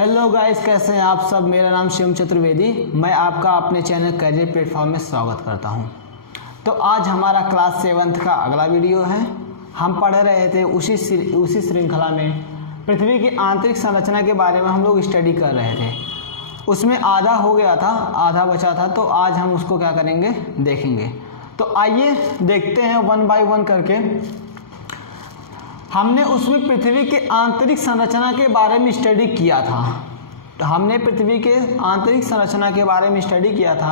Hello guys, कैसे हैं आप सब। मेरा नाम शिवम चतुर्वेदी, मैं आपका अपने चैनल करियर प्लेटफॉर्म में स्वागत करता हूं। तो आज हमारा क्लास 7th का अगला वीडियो है। हम पढ़ रहे थे उसी श्रृंखला में पृथ्वी की आंतरिक संरचना के बारे में हम लोग स्टडी कर रहे थे। उसमें आधा हो गया था, आधा बचा था, तो आज हम उसको क्या करेंगे देखेंगे। तो आइए देखते हैं वन बाय वन करके। हमने उसमें पृथ्वी के आंतरिक संरचना के बारे में स्टडी किया था। तो हमने पृथ्वी के आंतरिक संरचना के बारे में स्टडी किया था।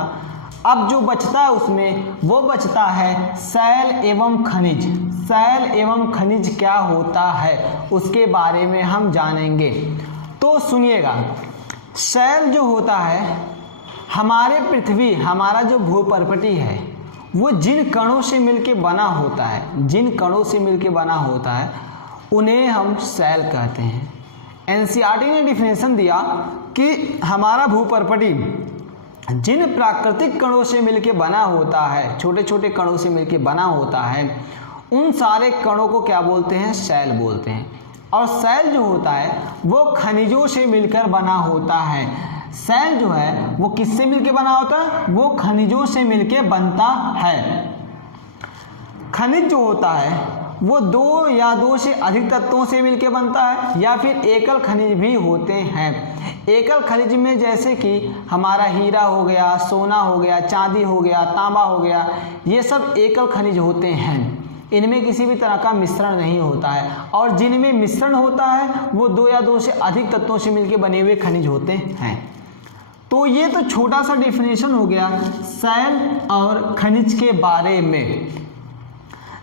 अब जो बचता है उसमें वो बचता है शैल एवं खनिज। शैल एवं खनिज क्या होता है उसके बारे में हम जानेंगे। तो सुनिएगा, शैल जो होता है, हमारे पृथ्वी, हमारा जो भूपर्पटी है, वो जिन कणों से मिलके बना होता है, जिन कणों से मिलके बना होता है उन्हें हम शैल कहते हैं। एनसीईआरटी ने डिफिनेशन दिया कि हमारा भूपर्पटी जिन प्राकृतिक कणों से मिलके बना होता है, छोटे छोटे कणों से मिलके बना होता है, उन सारे कणों को क्या बोलते हैं? शैल बोलते हैं। और शैल जो होता है वो खनिजों से मिलकर बना होता है। शैल जो है वो किससे मिलके बना होता है? वो खनिजों से मिलके बनता है। खनिज जो होता है वो दो या दो से अधिक तत्वों से मिलके बनता है, या फिर एकल खनिज भी होते हैं। एकल खनिज में जैसे कि हमारा हीरा हो गया, सोना हो गया, चांदी हो गया, तांबा हो गया, ये सब एकल खनिज होते हैं। इनमें किसी भी तरह का मिश्रण नहीं होता है। और जिनमें मिश्रण होता है वो दो या दो से अधिक तत्वों से मिलके बने हुए खनिज होते हैं। तो ये तो छोटा सा डिफिनेशन हो गया शैल और खनिज के बारे में।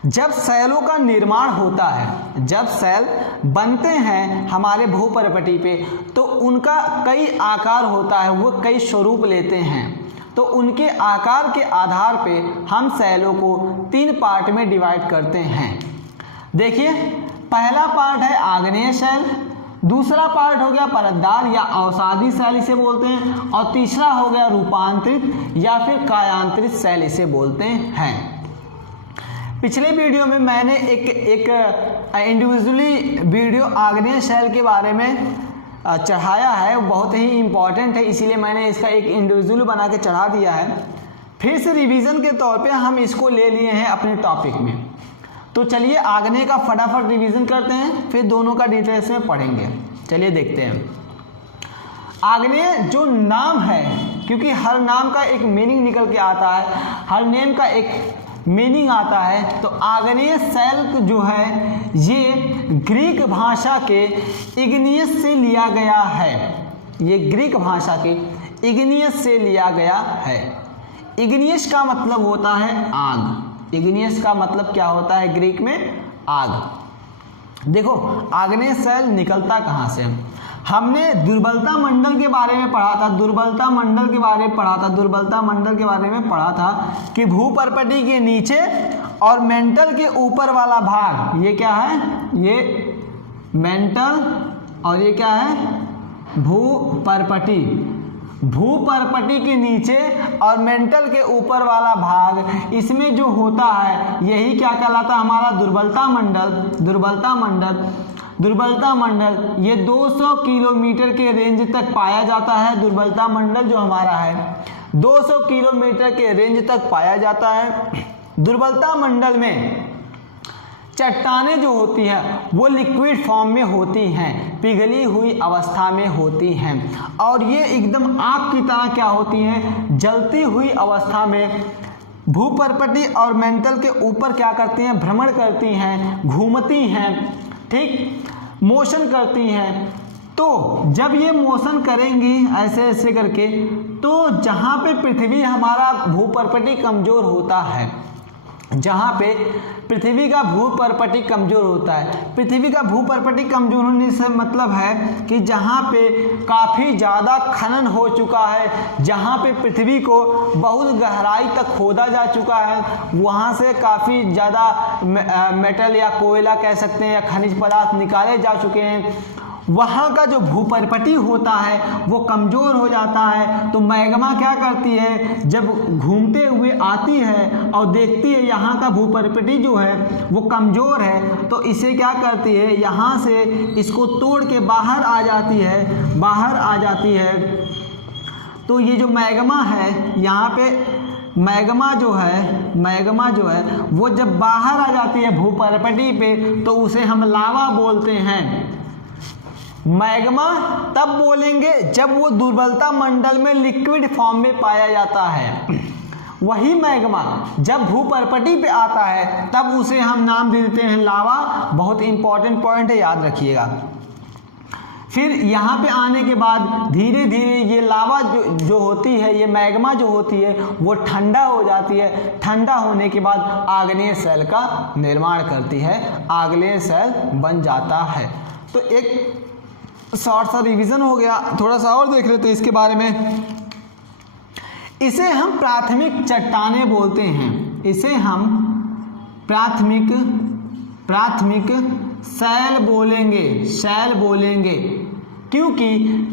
जब शैलों का निर्माण होता है, जब शैल बनते हैं हमारे भूपर्पटी पे, तो उनका कई आकार होता है, वो कई स्वरूप लेते हैं। तो उनके आकार के आधार पे हम शैलों को 3 पार्ट में डिवाइड करते हैं। देखिए, पहला पार्ट है आग्नेय शैल, दूसरा पार्ट हो गया परतदार या अवसादी शैल इसे बोलते हैं, और तीसरा हो गया रूपांतरित या फिर कायांतरित शैल इसे बोलते हैं। पिछले वीडियो में मैंने एक इंडिविजुअली वीडियो आग्नेय शैल के बारे में चढ़ाया है, वो बहुत ही इम्पॉर्टेंट है, इसीलिए मैंने इसका एक इंडिविजुअल बना के चढ़ा दिया है। फिर से रिवीजन के तौर पे हम इसको ले लिए हैं अपने टॉपिक में। तो चलिए आग्नेय का फटाफट रिवीजन करते हैं, फिर दोनों का डिटेल्स में पढ़ेंगे। चलिए देखते हैं। आग्नेय जो नाम है, क्योंकि हर नाम का एक मीनिंग निकल के आता है, हर नेम का एक मीनिंग आता है। तो आग्नेय शैल जो है ये ग्रीक भाषा के इग्नियस से लिया गया है। ये ग्रीक भाषा के इग्नियस से लिया गया है। इग्नियस का मतलब होता है आग। इग्नियस का मतलब क्या होता है ग्रीक में? आग। देखो, आग्नेय शैल निकलता कहाँ से? हमने दुर्बलता मंडल के बारे में पढ़ा था, दुर्बलता मंडल के बारे में पढ़ा था, दुर्बलता मंडल के बारे में पढ़ा था कि भूपर्पटी के नीचे और मेंटल के ऊपर वाला भाग, ये क्या है? ये मेंटल, और ये क्या है? भूपर्पटी। भूपर्पटी के नीचे और मेंटल के ऊपर वाला भाग, इसमें जो होता है यही क्या कहलाता है? हमारा दुर्बलता मंडल। दुर्बलता मंडल, दुर्बलता मंडल ये 200 किलोमीटर के रेंज तक पाया जाता है। दुर्बलता मंडल जो हमारा है 200 किलोमीटर के रेंज तक पाया जाता है। दुर्बलता मंडल में चट्टानें जो होती हैं वो लिक्विड फॉर्म में होती हैं, पिघली हुई अवस्था में होती हैं, और ये एकदम आग की तरह क्या होती हैं? जलती हुई अवस्था में भूपर्पटी और मेंटल के ऊपर क्या करती हैं? भ्रमण करती हैं, घूमती हैं, ठीक, मोशन करती हैं। तो जब ये मोशन करेंगी ऐसे ऐसे करके, तो जहाँ पे पृथ्वी, हमारा भूपर्पटी कमज़ोर होता है, जहाँ पे पृथ्वी का भूपर्पटी कमज़ोर होता है, पृथ्वी का भूपर्पटी कमज़ोर होने से मतलब है कि जहाँ पे काफ़ी ज़्यादा खनन हो चुका है, जहाँ पे पृथ्वी को बहुत गहराई तक खोदा जा चुका है, वहाँ से काफ़ी ज़्यादा मेटल या कोयला कह सकते हैं या खनिज पदार्थ निकाले जा चुके हैं, वहाँ का जो भूपरिपटी होता है वो कमज़ोर हो जाता है। तो मैग्मा क्या करती है, जब घूमते हुए आती है और देखती है यहाँ का भूपरिपटी जो है वो कमज़ोर है, तो इसे क्या करती है, यहाँ से इसको तोड़ के बाहर आ जाती है। तो ये जो मैग्मा है, यहाँ पे मैग्मा जो है वो जब बाहर आ जाती है भूपरिपटी पे, तो उसे हम लावा बोलते हैं। मैग्मा तब बोलेंगे जब वो दुर्बलता मंडल में लिक्विड फॉर्म में पाया जाता है। वही मैग्मा जब भूपरिपटी पे आता है तब उसे हम नाम दे देते हैं लावा। बहुत इंपॉर्टेंट पॉइंट है, याद रखिएगा। फिर यहाँ पे आने के बाद धीरे धीरे ये लावा जो होती है, ये मैग्मा जो होती है वो ठंडा हो जाती है। ठंडा होने के बाद आग्नेय सेल का निर्माण करती है, आग्नेय सेल बन जाता है। तो एक शॉर्ट सा रिवीजन हो गया, थोड़ा सा और देख लेते हैं इसके बारे में। इसे हम प्राथमिक चट्टानें बोलते हैं, इसे हम प्राथमिक शैल बोलेंगे, क्योंकि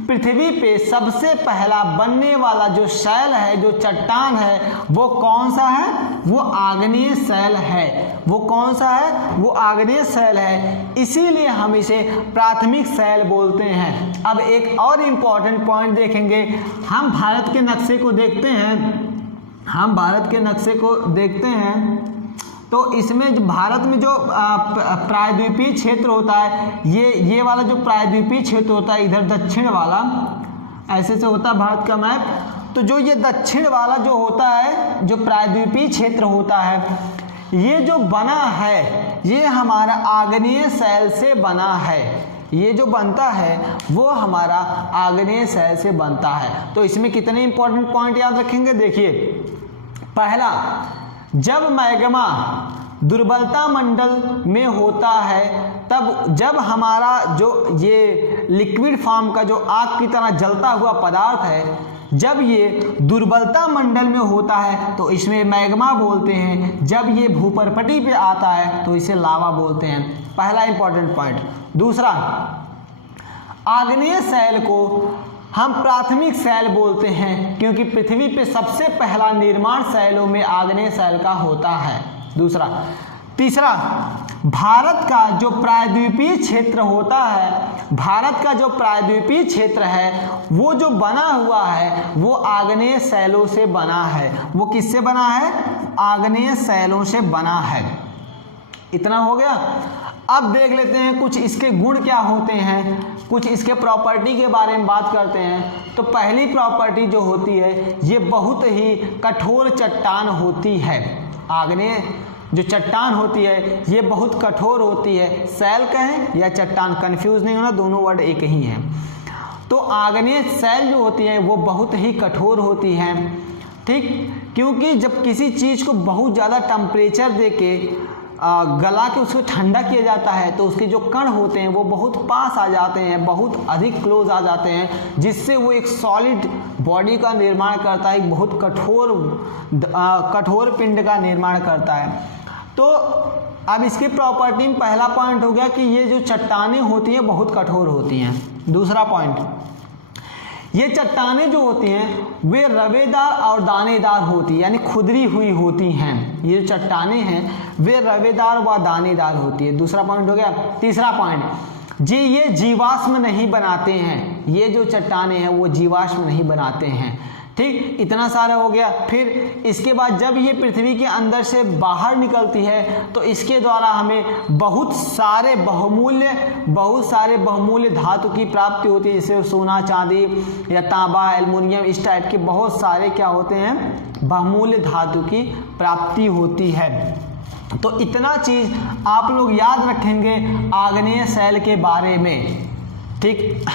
पृथ्वी पे सबसे पहला बनने वाला जो शैल है, जो चट्टान है, वो कौन सा है, वो आग्नेय शैल है। वो कौन सा है, वो आग्नेय शैल है, इसीलिए हम इसे प्राथमिक शैल बोलते हैं। अब एक और इम्पॉर्टेंट पॉइंट देखेंगे। हम भारत के नक्शे को देखते हैं, तो इसमें भारत में जो प्रायद्वीपीय क्षेत्र होता है, ये वाला जो प्रायद्वीपीय क्षेत्र होता है, इधर दक्षिण वाला ऐसे से होता है भारत का मैप। तो जो ये दक्षिण वाला जो होता है, जो प्रायद्वीपीय क्षेत्र होता है, ये जो बना है ये हमारा आग्नेय शैल से बना है। ये जो बनता है वो हमारा आग्नेय शैल से बनता है। तो इसमें कितने इंपॉर्टेंट पॉइंट याद रखेंगे, देखिए। पहला, जब मैग्मा दुर्बलता मंडल में होता है, तब जब हमारा जो ये लिक्विड फॉर्म का जो आग की तरह जलता हुआ पदार्थ है, जब ये दुर्बलता मंडल में होता है तो इसमें मैग्मा बोलते हैं। जब ये भूपरिपटी पे आता है तो इसे लावा बोलते हैं। पहला इंपॉर्टेंट पॉइंट। दूसरा, आग्नेय शैल को हम प्राथमिक शैल बोलते हैं, क्योंकि पृथ्वी पे सबसे पहला निर्माण शैलों में आग्नेय शैल का होता है। दूसरा। तीसरा, भारत का जो प्रायद्वीपीय क्षेत्र होता है, भारत का जो प्रायद्वीपीय क्षेत्र है, वो जो बना हुआ है वो आग्नेय शैलों से बना है। वो किससे बना है, आग्नेय शैलों से बना है। इतना हो गया। अब देख लेते हैं कुछ इसके गुण क्या होते हैं, कुछ इसके प्रॉपर्टी के बारे में बात करते हैं। तो पहली प्रॉपर्टी जो होती है, ये बहुत ही कठोर चट्टान होती है। आग्नेय जो चट्टान होती है ये बहुत कठोर होती है। शैल कहें या चट्टान, कंफ्यूज नहीं होना, दोनों वर्ड एक ही हैं। तो आग्नेय शैल जो होती है वो बहुत ही कठोर होती हैं, ठीक। क्योंकि जब किसी चीज़ को बहुत ज़्यादा टेम्परेचर दे के गला के उसको ठंडा किया जाता है, तो उसके जो कण होते हैं वो बहुत पास आ जाते हैं, बहुत अधिक क्लोज आ जाते हैं, जिससे वो एक सॉलिड बॉडी का निर्माण करता है, एक बहुत कठोर पिंड का निर्माण करता है। तो अब इसकी प्रॉपर्टी में पहला पॉइंट हो गया कि ये जो चट्टानें होती हैं बहुत कठोर होती हैं। दूसरा पॉइंट, ये चट्टानें जो होती हैं वे रवेदार और दानेदार होती हैं, यानी खुदरी हुई होती हैं। ये जो चट्टानें हैं वे रवेदार व दानेदार होती है। दूसरा पॉइंट हो गया। तीसरा पॉइंट, ये जीवाश्म नहीं बनाते हैं। ये जो चट्टानें हैं वो जीवाश्म नहीं बनाते हैं, ठीक। इतना सारा हो गया। फिर इसके बाद जब ये पृथ्वी के अंदर से बाहर निकलती है तो इसके द्वारा हमें बहुत सारे बहुमूल्य धातु की प्राप्ति होती है, जैसे सोना, चांदी या तांबा, एल्युमिनियम, इस टाइप के बहुत सारे क्या होते हैं, बहुमूल्य धातु की प्राप्ति होती है। तो इतना चीज़ आप लोग याद रखेंगे आग्नेय शैल के बारे में, ठीक।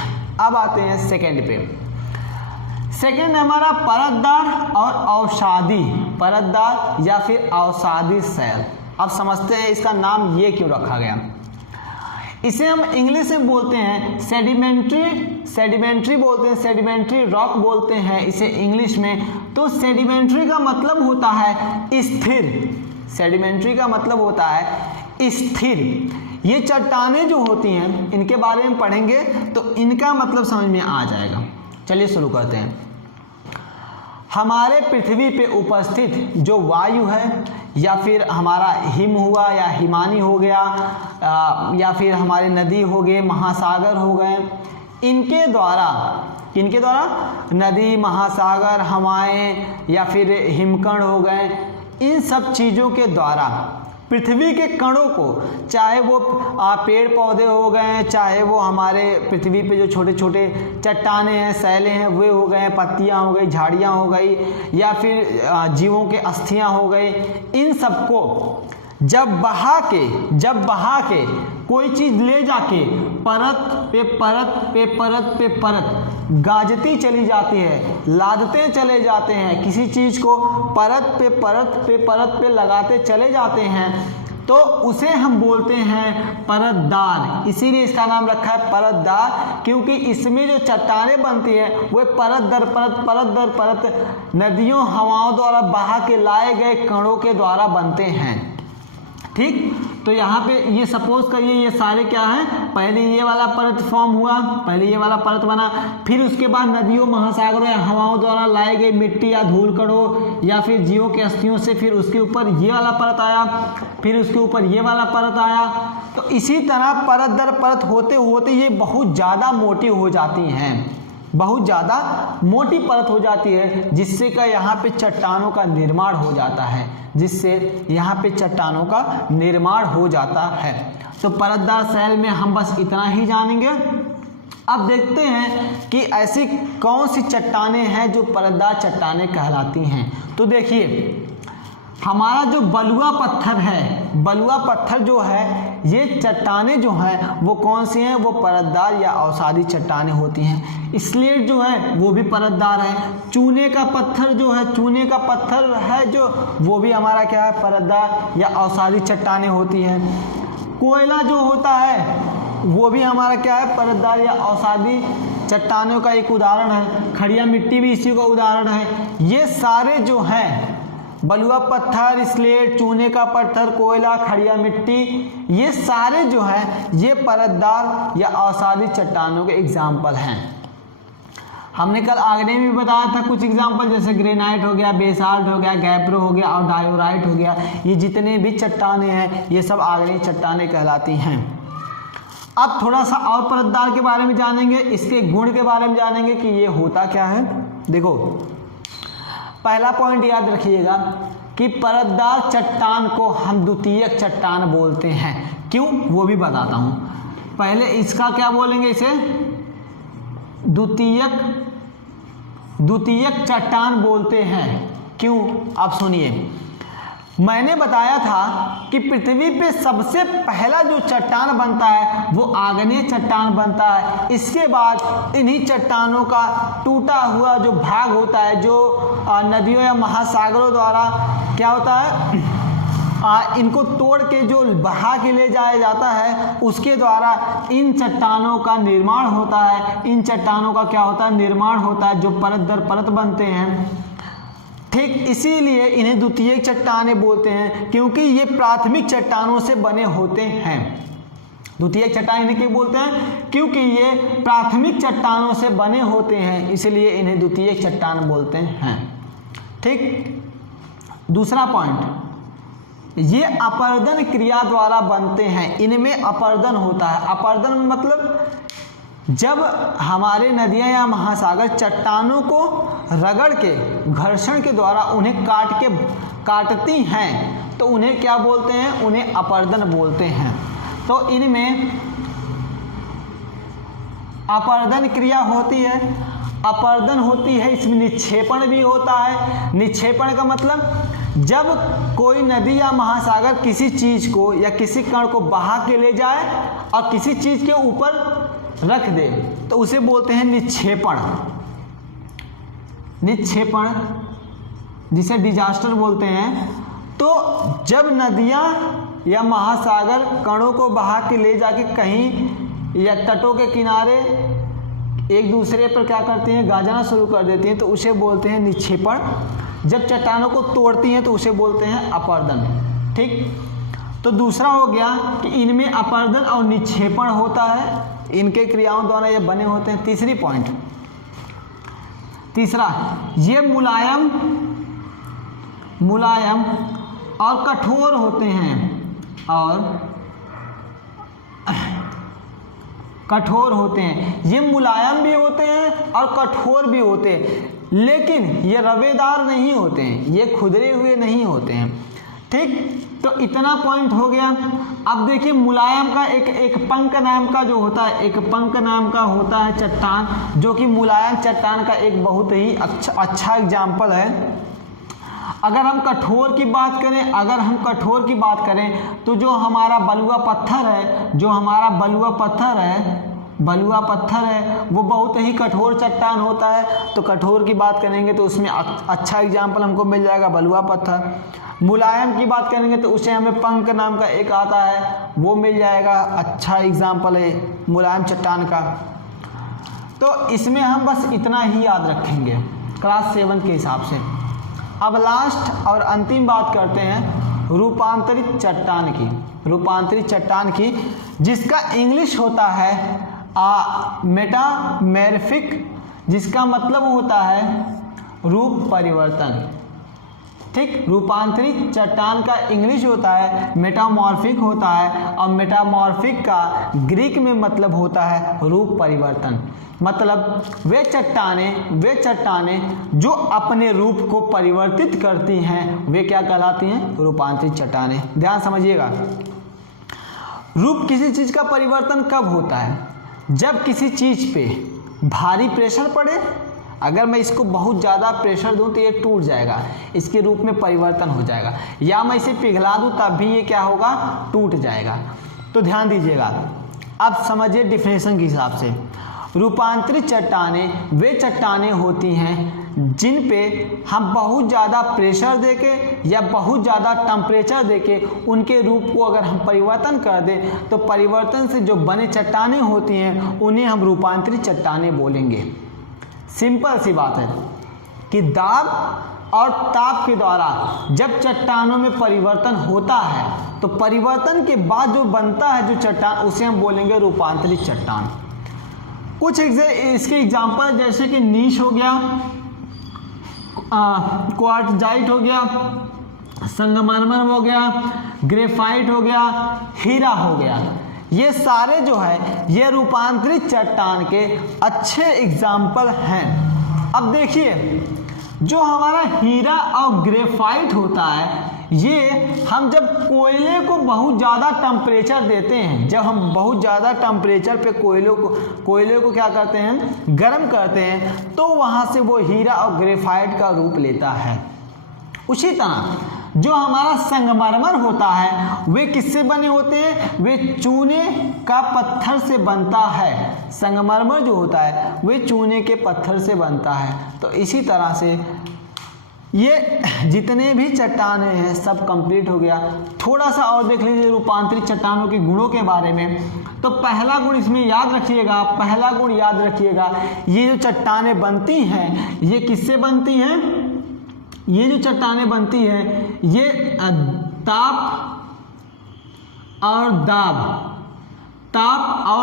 अब आते हैं सेकंड पे। सेकंड हमारा परतदार और अवसादी, परतदार या फिर अवसादी शैल। अब समझते हैं इसका नाम ये क्यों रखा गया। इसे हम इंग्लिश में बोलते हैं सेडिमेंट्री बोलते हैं, सेडिमेंट्री रॉक बोलते हैं इसे इंग्लिश में। तो सेडिमेंट्री का मतलब होता है स्थिर, सेडिमेंट्री का मतलब होता है स्थिर। ये चट्टानें जो होती हैं इनके बारे में पढ़ेंगे तो इनका मतलब समझ में आ जाएगा। चलिए शुरू करते हैं। हमारे पृथ्वी पे उपस्थित जो वायु है या फिर हमारा हिम हुआ या हिमानी हो गया या फिर हमारे नदी हो गए, महासागर हो गए, इनके द्वारा नदी, महासागर, हवाएं या फिर हिमकण हो गए, इन सब चीज़ों के द्वारा पृथ्वी के कणों को, चाहे वो पेड़ पौधे हो गए, चाहे वो हमारे पृथ्वी पे जो छोटे छोटे चट्टाने हैं, सैले हैं, वे हो गए, पत्तियां हो गई, झाड़ियां हो गई, या फिर जीवों के अस्थियां हो गई, इन सबको जब बहा के कोई चीज़ ले जाके परत पे परत गाजती चली जाती है, लादते चले जाते हैं, किसी चीज़ को परत पे लगाते चले जाते हैं, तो उसे हम बोलते हैं परतदार। इसीलिए इसका नाम रखा है परतदार, क्योंकि इसमें जो चट्टानें बनती हैं वो परत दर परत नदियों, हवाओं द्वारा बहा के लाए गए कणों के द्वारा बनते हैं। ठीक, तो यहाँ पे ये सपोज करिए ये सारे क्या हैं, पहले ये वाला परत फॉर्म हुआ, पहले ये वाला परत बना, फिर उसके बाद नदियों, महासागरों या हवाओं द्वारा लाए गए मिट्टी या धूल कणों या फिर जीवों के अस्थियों से फिर उसके ऊपर ये वाला परत आया, फिर उसके ऊपर ये वाला परत आया। तो इसी तरह परत दर परत होते होते ये बहुत ज़्यादा मोटी हो जाती हैं, बहुत ज़्यादा मोटी परत हो जाती है, जिससे का यहाँ पे चट्टानों का निर्माण हो जाता है, तो परतदार शैल में हम बस इतना ही जानेंगे। अब देखते हैं कि ऐसी कौन सी चट्टानें हैं जो परतदार चट्टानें कहलाती हैं। तो देखिए हमारा जो बलुआ पत्थर जो है, ये चट्टानें जो हैं वो कौन सी हैं, वो परतदार या अवसादी चट्टानें होती हैं। स्लेट जो है वो भी परतदार है। चूने का पत्थर है जो, वो भी हमारा क्या है, परतदार या अवसादी चट्टानें होती हैं। कोयला जो होता है वो भी हमारा क्या है, परतदार या अवसादी चट्टानों का एक उदाहरण है। खड़िया मिट्टी भी इसी का उदाहरण है। ये सारे जो हैं, बलुआ पत्थर, स्लेट, चूने का पत्थर, कोयला, खड़िया मिट्टी, ये सारे जो हैं ये परतदार या अवसादी चट्टानों के एग्जाम्पल हैं। हमने कल आगने में भी बताया था कुछ एग्जाम्पल, जैसे ग्रेनाइट हो गया, बेसाल्ट हो गया, गैब्रो हो गया और डायोराइट हो गया। ये जितने भी चट्टानें हैं ये सब आग्नेय चट्टानें कहलाती हैं। अब थोड़ा सा और परतदार के बारे में जानेंगे, इसके गुण के बारे में जानेंगे कि ये होता क्या है। देखो पहला पॉइंट याद रखिएगा कि परतदार चट्टान को हम द्वितीयक चट्टान बोलते हैं। क्यों, वो भी बताता हूं। पहले इसका क्या बोलेंगे, इसे द्वितीयक चट्टान बोलते हैं। क्यों, आप सुनिए। मैंने बताया था कि पृथ्वी पे सबसे पहला जो चट्टान बनता है वो आग्नेय चट्टान बनता है। इसके बाद इन्हीं चट्टानों का टूटा हुआ जो भाग होता है, जो नदियों या महासागरों द्वारा क्या होता है, इनको तोड़ के जो बहा के ले जाया जाता है, उसके द्वारा इन चट्टानों का निर्माण होता है। इन चट्टानों का क्या होता है, निर्माण होता है, जो परत दर परत बनते हैं। ठीक, इसीलिए इन्हें द्वितीयक चट्टानें बोलते हैं, क्योंकि ये प्राथमिक चट्टानों से बने होते हैं। द्वितीयक चट्टान इन्हें क्यों बोलते हैं, क्योंकि ये प्राथमिक चट्टानों से बने होते हैं, इसलिए इन्हें द्वितीयक चट्टान बोलते हैं। ठीक, दूसरा पॉइंट, ये अपर्दन क्रिया द्वारा बनते हैं। इनमें अपर्दन होता है। अपर्दन मतलब जब हमारे नदियां या महासागर चट्टानों को रगड़ के, घर्षण के द्वारा उन्हें काटती हैं, तो उन्हें क्या बोलते हैं, उन्हें अपर्दन बोलते हैं। तो इनमें अपर्दन क्रिया होती है, अपर्दन होती है, इसमें निक्षेपण भी होता है। निक्षेपण का मतलब जब कोई नदी या महासागर किसी चीज़ को या किसी कण को बहा के ले जाए और किसी चीज़ के ऊपर रख दे, तो उसे बोलते हैं निक्षेपण। निक्षेपण जिसे डिजास्टर बोलते हैं। तो जब नदियाँ या महासागर कणों को बहा के ले जाके कहीं या तटों के किनारे एक दूसरे पर क्या करती हैं, गाजना शुरू कर देती हैं, तो उसे बोलते हैं निक्षेपण। जब चट्टानों को तोड़ती हैं तो उसे बोलते हैं अपर्दन। ठीक, तो दूसरा हो गया कि इनमें अपर्दन और निक्षेपण होता है, इनके क्रियाओं द्वारा ये बने होते हैं। तीसरा ये मुलायम और कठोर होते हैं ये मुलायम भी होते हैं और कठोर भी होते हैं, लेकिन ये रवेदार नहीं होते हैं, ये खुदरे हुए नहीं होते हैं। ठीक, तो इतना पॉइंट हो गया। अब देखिए मुलायम का एक पंक नाम का जो होता है, एक पंक नाम का होता है चट्टान, जो कि मुलायम चट्टान का एक बहुत ही अच्छा एग्जाम्पल है। अगर हम कठोर की बात करें तो जो हमारा बलुआ पत्थर है वो बहुत ही कठोर चट्टान होता है। तो कठोर की बात करेंगे तो उसमें अच्छा एग्जाम्पल हमको मिल जाएगा बलुआ पत्थर। मुलायम की बात करेंगे तो उसे हमें पंक नाम का एक आता है, वो मिल जाएगा, अच्छा एग्जाम्पल है मुलायम चट्टान का। तो इसमें हम बस इतना ही याद रखेंगे क्लास 7 के हिसाब से। अब लास्ट और अंतिम बात करते हैं रूपांतरित चट्टान की, जिसका इंग्लिश होता है मेटामॉर्फिक, जिसका मतलब होता है रूप परिवर्तन। ठीक, रूपांतरित चट्टान का इंग्लिश होता है मेटामॉर्फिक होता है, और मेटामॉर्फिक का ग्रीक में मतलब होता है रूप परिवर्तन। मतलब वे चट्टानें जो अपने रूप को परिवर्तित करती हैं वे क्या कहलाती हैं? रूपांतरित चट्टानें। ध्यान समझिएगा, रूप किसी चीज का परिवर्तन कब होता है? जब किसी चीज पे भारी प्रेशर पड़े। अगर मैं इसको बहुत ज़्यादा प्रेशर दूं तो ये टूट जाएगा, इसके रूप में परिवर्तन हो जाएगा, या मैं इसे पिघला दूं तब भी ये क्या होगा? टूट जाएगा। तो ध्यान दीजिएगा, अब समझिए डिफिनेशन के हिसाब से। रूपांतरित चट्टानें वे चट्टानें होती हैं जिन पे हम बहुत ज़्यादा प्रेशर देके या बहुत ज़्यादा टेम्परेचर देके उनके रूप को अगर हम परिवर्तन कर दें तो परिवर्तन से जो बने चट्टानें होती हैं उन्हें हम रूपांतरित चट्टानें बोलेंगे। सिंपल सी बात है कि दाब और ताप के द्वारा जब चट्टानों में परिवर्तन होता है तो परिवर्तन के बाद जो बनता है जो चट्टान, उसे हम बोलेंगे रूपांतरित चट्टान। कुछ इसके एग्जाम्पल जैसे कि नीश हो गया, क्वार्टजाइट हो गया, संगमरमर हो गया, ग्रेफाइट हो गया, हीरा हो गया, ये सारे जो है ये रूपांतरित चट्टान के अच्छे एग्जाम्पल हैं। अब देखिए जो हमारा हीरा और ग्रेफाइट होता है, ये हम जब कोयले को बहुत ज़्यादा टेम्परेचर देते हैं, जब हम बहुत ज़्यादा टेम्परेचर पे कोयले को क्या करते हैं? गर्म करते हैं, तो वहाँ से वो हीरा और ग्रेफाइट का रूप लेता है। उसी तरह जो हमारा संगमरमर होता है वे किससे बने होते हैं? वे चूने का पत्थर से बनता है। संगमरमर जो होता है वे चूने के पत्थर से बनता है। तो इसी तरह से ये जितने भी चट्टानें हैं सब कंप्लीट हो गया। थोड़ा सा और देख लीजिए रूपांतरित चट्टानों के गुणों के बारे में। तो पहला गुण इसमें याद रखिएगा, ये जो चट्टानें बनती हैं ये किससे बनती हैं? ये जो चट्टानें बनती हैं ये ताप और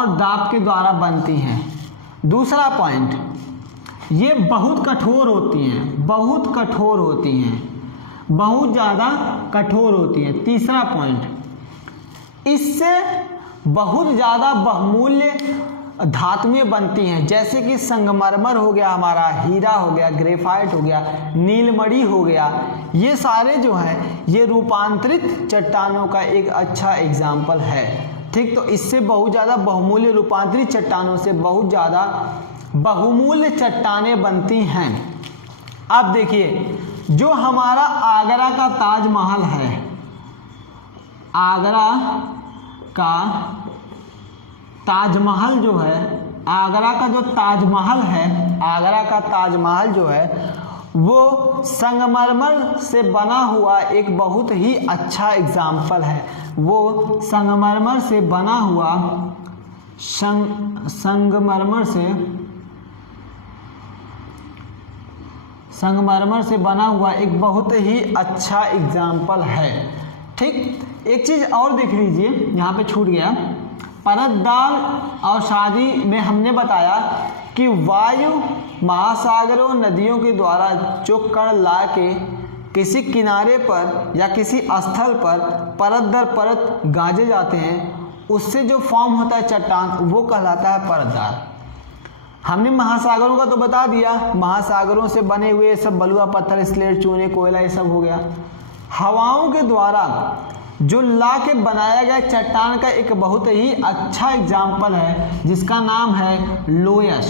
दाब के द्वारा बनती हैं। दूसरा पॉइंट, ये बहुत ज़्यादा कठोर होती हैं। तीसरा पॉइंट, इससे बहुत ज़्यादा बहुमूल्य धातुएं बनती हैं, जैसे कि संगमरमर हो गया, हमारा हीरा हो गया, ग्रेफाइट हो गया, नीलमणि हो गया। ये सारे जो हैं ये रूपांतरित चट्टानों का एक अच्छा एग्जाम्पल है। ठीक, तो इससे बहुत ज़्यादा बहुमूल्य, रूपांतरित चट्टानों से बहुत ज़्यादा बहुमूल्य चट्टानें बनती हैं। अब देखिए जो हमारा आगरा का ताजमहल है, आगरा का ताजमहल जो है वो संगमरमर से बना हुआ एक बहुत ही अच्छा एग्जाम्पल है। वो संगमरमर से बना हुआ संगमरमर से बना हुआ एक बहुत ही अच्छा एग्जाम्पल है। ठीक, एक चीज़ और देख लीजिए, यहाँ पे छूट गया, परतदार और शादी में हमने बताया कि वायु महासागरों नदियों के द्वारा जो कण ला के किसी किनारे पर या किसी स्थल पर परत दर परत गाजे जाते हैं, उससे जो फॉर्म होता है चट्टान, वो कहलाता है परतदार। हमने महासागरों का तो बता दिया, महासागरों से बने हुए सब बलुआ पत्थर, स्लेट, चूने, कोयला, ये सब हो गया। हवाओं के द्वारा जो ला के बनाया गया चट्टान का एक बहुत ही अच्छा एग्जाम्पल है जिसका नाम है लोयस,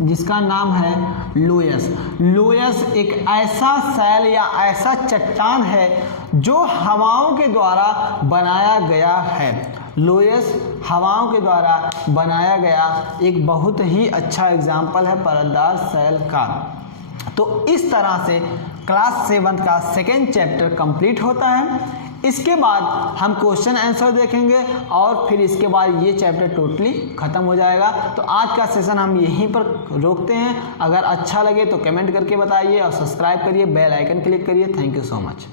जिसका नाम है लोयस। लोयस एक ऐसा शैल या ऐसा चट्टान है जो हवाओं के द्वारा बनाया गया है। लोयस हवाओं के द्वारा बनाया गया एक बहुत ही अच्छा एग्जाम्पल है परतदार शैल का। तो इस तरह से क्लास 7 का सेकेंड चैप्टर कंप्लीट होता है। इसके बाद हम क्वेश्चन आंसर देखेंगे और फिर इसके बाद ये चैप्टर टोटली ख़त्म हो जाएगा। तो आज का सेशन हम यहीं पर रोकते हैं। अगर अच्छा लगे तो कमेंट करके बताइए और सब्सक्राइब करिए, बेल आइकन क्लिक करिए। Thank you so much.